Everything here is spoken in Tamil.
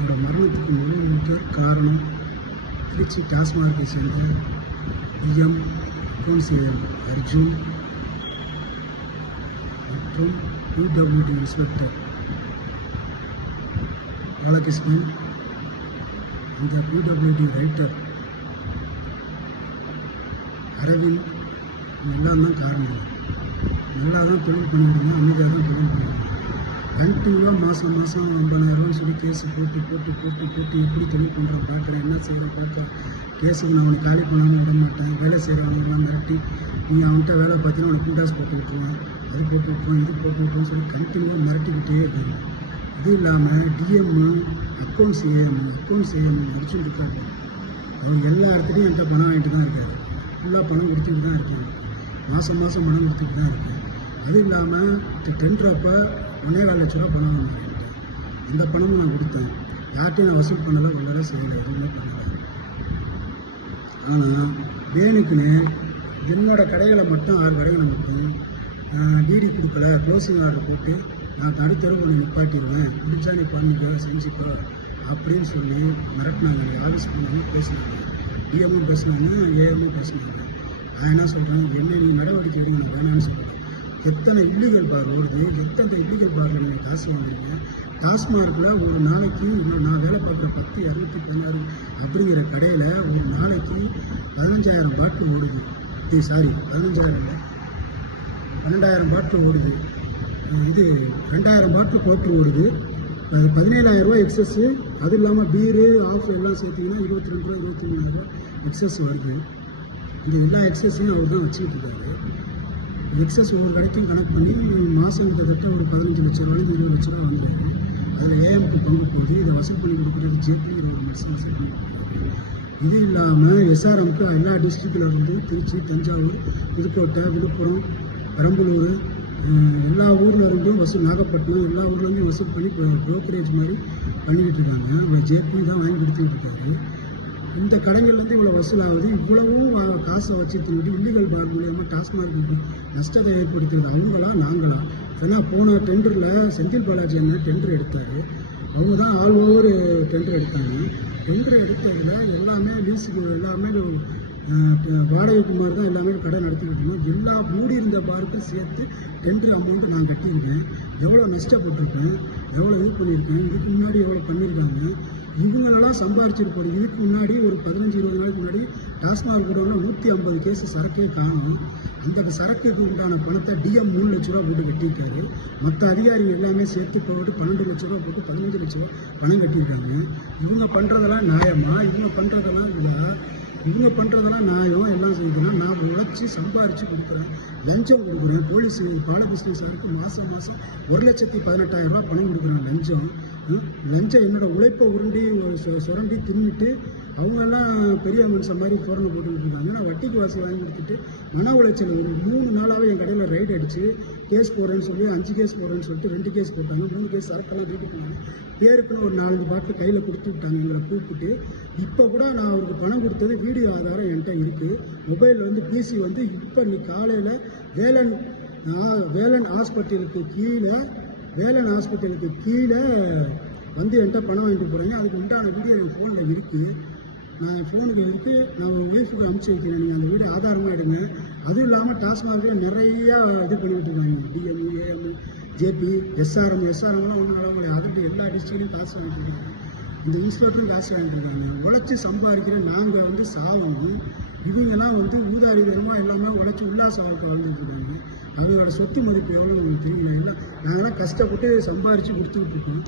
என்னோட மரணத்துக்கு முதல் காரணம் திருச்சி டாஸ்மார்க்கை சேர்ந்த டிஎம் அக்கவுண்ட்ஸ் அர்ஜுன் மற்றும் பிடபிள்யூடி இன்ஸ்பெக்டர் பாலகிருஷ்ணன், இந்த பிடபிள்யூடி ரைட்டர் அரவிந்த், எல்லாம் தான் காரணம். எல்லாரும் தொழில் பண்ணிவிடுங்க, அமைதியாக தான் தொழில் பண்ணுவாங்க. கண்டினியூவாக மாதம் 50,000 சொல்லி கேஸு போட்டு எப்படி தொழில் பண்ணுறோம் பார்க்குறேன், என்ன செய்கிறோம் கொடுக்க கேஸுக்கு நான் அவனை காலி பண்ணாமல் விட மாட்டேன். வேலை செய்கிறவங்களாம் மிரட்டி நீ அவன்கிட்ட வேலை பார்த்தீங்கன்னா உனக்கு கூட்டாஸ் போட்டு விட்டுருவேன், அது போட்டு விட்டுருவோம், இது போட்டு விட்டுருவோம் சொல்லி கண்டினியூவாக மிரட்டிக்கிட்டே இருக்காங்க. இது இல்லாமல் டிஎம் அக்கௌண்ட்ஸ் ஏஎம் அடிச்சுட்டு இருக்காங்க. அவங்க எல்லா இடத்துலையும் என்கிட்ட பணம் வாங்கிட்டு தான் இருக்காரு, ஃபுல்லாக பணம் கொடுத்துட்டு தான் இருக்காங்க, மாதம் பணம் கொடுத்துட்டு தான் இருக்கேன். அது இல்லாமல் டெண்டர் அப்போ 1.25 லட்ச ரூபா பணம் வாங்கிட்டேன். அந்த பணமும் நான் கொடுத்தேன். யார்ட்டையும் நான் வசூல் பண்ணலை, வேலை செய்யலை, எதுவுமே பண்ணலை. ஆனால் வேணுக்குன்னு என்னோட கடைகளை மட்டும் 6 கடைகளை மட்டும் டிடி கொடுக்கல, க்ளோசிங் ஆர்டர் போட்டு நான் தடுத்தரவு ஒன்று நிப்பாட்டிடுவேன், பிடிச்சா நீ பண்ணிக்கோ செஞ்சுக்கோ அப்படின்னு சொல்லி மிரட்டினாங்க. ஆஃபீஸ் பண்ணாங்க, பேசினாங்க, டிஎம்மும் பேசினாங்க, ஏஎம்மும் பேசினாங்க. நான் என்ன சொல்கிறேன், என்ன நீ நடவடிக்கை எடுங்க, நான் வேணான்னு சொல்கிறேன். எத்தனை இல்லீகல் பார் ஓடுது, எத்தனை இல்லீகல் பாரில் நீங்கள் காசு வாங்குறீங்க. டாஸ்மார்க்கில் ஒரு நாளைக்கு நான் வேலை பார்க்குற 10,216 அப்படிங்கிற கடையில் ஒரு நாளைக்கு 15,000 பாட்டில் ஓடுது. 12,000 பாட்டில் ஓடுது. இது 2,000 பாட்டில் கோட்டு ஓடுது. அது 17,000 ரூபா எக்ஸஸ்ஸு. அது இல்லாமல் பீரு ஆஃப் எல்லாம் சேர்த்திங்கன்னா 22 ரூபா 23,000 ரூபா எக்ஸஸ் வருது. இந்த எல்லா எக்ஸஸையும் அவர் தான் வச்சுக்கிட்டு இருக்காரு. எக்ஸஸ் ஒவ்வொரு கடைக்கும் கணக்கு பண்ணி மாதம் கிட்டத்தட்ட ஒரு 15 லட்ச ரூபாய்க்கு 20 லட்ச ரூபா வந்துருக்கு. அதில் ஏஎம்க்கு பங்கு போகுது. இதை வசூல் பண்ணி கொடுக்குறது ஜேபி ஒரு வருஷம் வசூல் பண்ணி கொடுக்குறாரு. இது இல்லாமல் எஸ்ஆர்எம்க்கு எல்லா டிஸ்ட்ரிக்டில் இருந்து திருச்சி, தஞ்சாவூர், புதுக்கோட்டை, விழுப்புரம், பெரம்பலூர், எல்லா ஊரில் இருந்தும் வசூல், நாகப்பட்டினம், எல்லா ஊர்லேருந்தும் வசூல் பண்ணி ப்ரோக்கரேஜ் மாதிரி பண்ணிக்கிட்டு இருக்காங்க. ஜேபி தான் வாங்கி கொடுத்துட்டு இருக்காரு. இந்த கடைகள்லேருந்து இவ்வளோ வசூலாகுது. இவ்வளவும் காசை வச்சுட்டு இல்லீகல் பார் மூலியமாக டாஸ்மார்க்கு நஷ்டத்தை ஏற்படுத்துறது அவங்களா நாங்களா? ஏன்னா போன டெண்டரில் செந்தில் பாலாஜி என்ன டெண்டர் எடுத்தார், அவங்க தான் ஆல் ஓவர் டெண்டர் எடுத்தாங்க. டெண்டர் எடுத்ததில் எல்லாமே லீஸுக்கு எல்லாமே வாடகைக்கு மாதிரி தான் எல்லாமே கடை நடத்திக்கிட்டோம். எல்லா மூடி இருந்த பாருக்கும் சேர்த்து டெண்டர் அமௌண்ட் நான் கட்டியிருக்கேன். எவ்வளோ நஷ்டப்பட்டிருக்கேன், எவ்வளோ இது பண்ணியிருக்கேன், இதுக்கு முன்னாடி எவ்வளோ பண்ணியிருக்காங்க. இவங்களெல்லாம் சம்பாரிச்சிருப்பாரு. இதுக்கு முன்னாடி ஒரு 15-20 நாளுக்கு முன்னாடி டாஸ்மாக் கூடலாம் 150 கேஸு சரக்கே காணும். அந்த சரக்குக்கு உண்டான பணத்தை டிஎம் 3 லட்ச ரூபா போட்டு கட்டியிருக்காரு. மற்ற அதிகாரிகள் எல்லாமே சேர்த்து போட்டு 12 லட்ச ரூபா போட்டு 15 லட்ச ரூபா பணம் கட்டியிருக்காங்க. இவங்க பண்ணுறதெல்லாம் நியாயமா? இவங்க பண்ணுறதெல்லாம் இல்லை. இவங்க பண்ணுறதெல்லாம் நியாயம் எல்லாம் செய்யணும். நான் உழைச்சி சம்பாரித்து கொடுக்குறேன், லஞ்சம் கொடுக்குறேன். போலீஸ் பாலகிருஷ்ணன் சாருக்கு மாதம் 1,18,000 ரூபா பணம் கொடுக்குறேன் லஞ்சம். என்னோட உழைப்பை உருண்டி சுரண்டி தின்னுட்டு அவங்கெல்லாம் பெரிய மனுஷன் மாதிரி தோரணை போட்டுக்கிட்டு இருக்காங்க. நான் வட்டிக்கு வாசி வாங்கி கொடுத்துட்டு மன உளைச்சல் ஒரு 3 நாளாகவே என் கடையில் ரைட் அடித்து கேஸ் போடுறேன்னு சொல்லி 5 கேஸ் போடுறேன்னு சொல்லிட்டு 2 கேஸ் போட்டாங்க. 3 கேஸ் சரக்காக வீட்டுக்கு போனாங்க. பேருக்குன்னு ஒரு 4 பாட்டில் கையில் கொடுத்து விட்டாங்க எங்களை கூப்பிட்டு. இப்போ கூட நான் அவருக்கு பணம் கொடுத்தது வீடியோ ஆதாரம் என்கிட்ட இருக்குது. மொபைலில் வந்து பிசி வந்து இப்போ நீ காலையில் வேலன் ஹாஸ்பிட்டலுக்கு கீழே வந்து என்கிட்ட பணம் வாங்கிட்டு போகிறீங்க. அதுக்கு உண்டான வீடியோ என் ஃபோனில் இருக்குது. நான் ஃபோனுக்கு எடுத்து நான் ஒய்ஃபுக்கு அனுப்பிச்சி வைக்கிறேன். நீங்கள் அந்த வீடியோ ஆதாரமாக எடுங்க. அதுவும் இல்லாமல் டாஸ்மாகில் நிறையா இது பண்ணிக்கிட்டு இருக்காங்க. டிஎம், ஏஎம், ஜேபி, எஸ்ஆர்எம்லாம் ஒன்றும் நடவடிக்கை. அதற்கு எல்லா டிஸ்ட்ரிக்ட்லையும் காசு வாங்கிட்டு இருக்காங்க. இந்த இன்ஸ்பெக்டரும் காசு வாங்கிட்டு இருக்காங்க. உழைச்சி சம்பாதிக்கிற நாங்கள் வந்து சாகணும். இவங்கெல்லாம் வந்து ஊதாரிகரமாக எல்லாமே உழைச்சி உல்லாச வாழ்க்கை வாழ்ந்துட்டு இருக்காங்க. அவங்களோட சொத்து மதிப்பு எவ்வளோ தெரியும். நாங்கள்லாம் கஷ்டப்பட்டு சம்பாரித்து கொடுத்துக்கிட்டு இருக்கோம்.